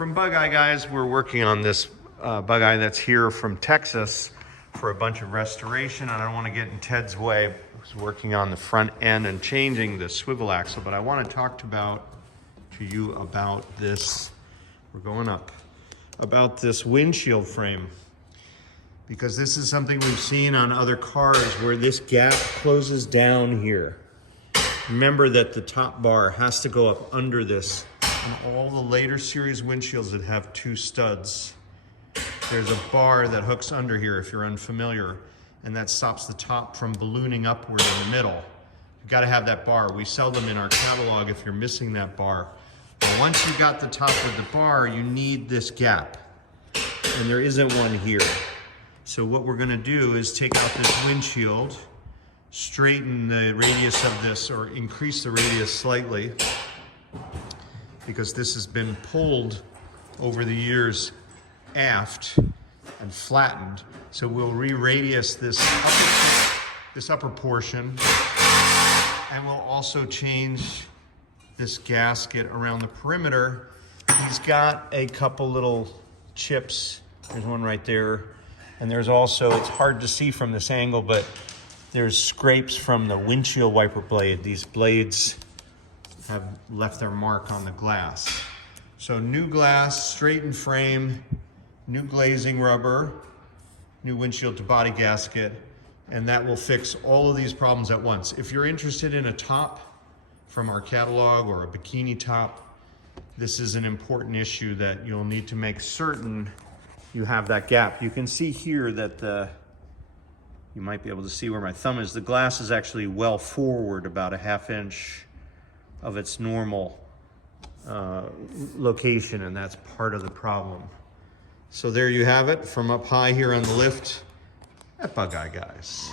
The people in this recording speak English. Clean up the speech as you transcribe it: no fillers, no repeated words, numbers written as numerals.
from Bug Eye Guys, we're working on this Bug Eye that's here from Texas for a bunch of restoration. And I don't want to get in Ted's way. I was working on the front end and changing the swivel axle, but I want to talk to you about this. We're going up. About this windshield frame, because this is something we've seen on other cars where this gap closes down here. Remember that the top bar has to go up under this. On all the later series windshields that have two studs, there's a bar that hooks under here if you're unfamiliar, and that stops the top from ballooning upward in the middle. You've got to have that bar. We sell them in our catalog if you're missing that bar. But once you got the top with the bar, you need this gap, and there isn't one here. So what we're going to do is take out this windshield, straighten the radius of this, or increase the radius slightly, because this has been pulled over the years aft and flattened. So we'll re-radius this upper portion, and we'll also change this gasket around the perimeter. He's got a couple little chips. There's one right there. And there's also, it's hard to see from this angle, but there's scrapes from the windshield wiper blade. These blades have left their mark on the glass. So new glass, straightened frame, new glazing rubber, new windshield to body gasket, and that will fix all of these problems at once. If you're interested in a top from our catalog or a bikini top, this is an important issue that you'll need to make certain you have that gap. You can see here that you might be able to see where my thumb is. The glass is actually well forward, about a ½ inch of its normal location, and that's part of the problem. So there you have it from up high here on the lift at Bug Eye Guys.